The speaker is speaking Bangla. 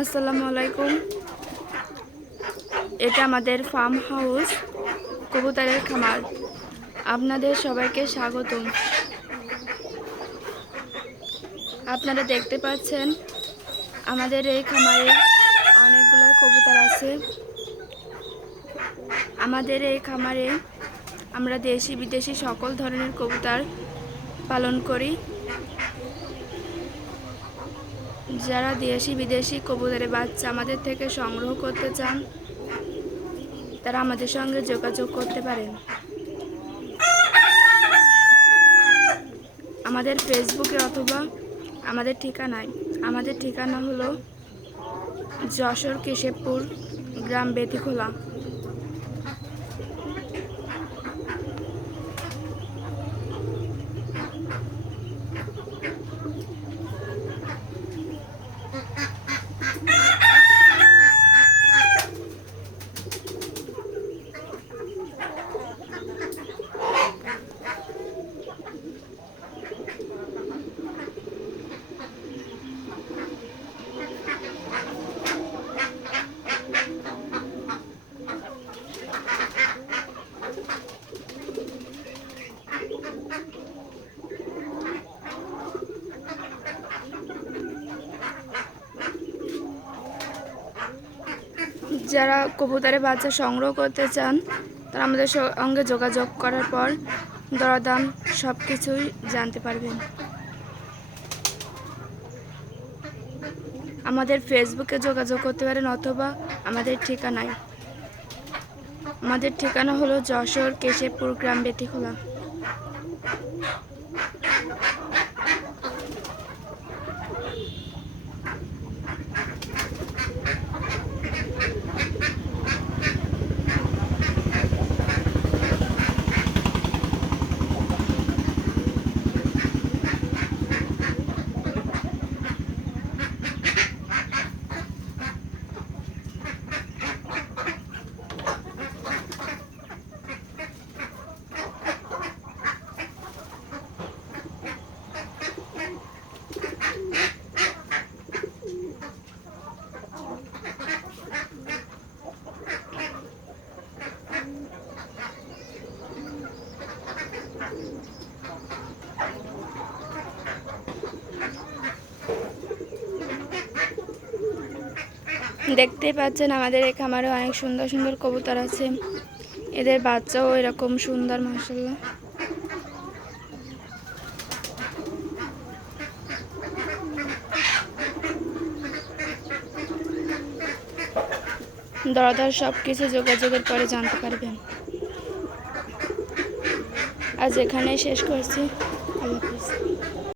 আসসালামু আলাইকুম। এটা আমাদের ফার্ম হাউস, কবুতরের খামার। আপনাদের সবাইকে স্বাগতম। আপনারা দেখতে পাচ্ছেন আমাদের এই খামারে অনেকগুলো কবুতর আছে। আমাদের এই খামারে আমরা দেশি বিদেশি সকল ধরনের কবুতর পালন করি। যারা দেশি বিদেশি কবুতরের বাচ্চা আমাদের থেকে সংগ্রহ করতে চান, তারা আমাদের সঙ্গে যোগাযোগ করতে পারেন। আমাদের ফেসবুকে অথবা আমাদের ঠিকানায়। আমাদের ঠিকানা হলো যশোর কেশবপুর, গ্রাম বেতিখোলা। যারা কবুতরের বাচ্চা সংগ্রহ করতে চান, তারা আমাদের সঙ্গে যোগাযোগ করার পর দরদাম সব কিছুই জানতে পারবেন। আমাদের ফেসবুকে যোগাযোগ করতে পারেন অথবা আমাদের ঠিকানায়। আমাদের ঠিকানা হলো যশোর কেশবপুর, গ্রাম বেতিখোলা। দেখতেই পাচ্ছেন আমাদের এই খামারে অনেক সুন্দর সুন্দর কবুতর আছে। এদের বাচ্চাও এরকম সুন্দর, মাশাআল্লাহ। দরদার সব কিছু যোগাযোগের পরে জানতে পারবেন। আজ এখানেই শেষ করছি। আল্লাহ হাফেজ।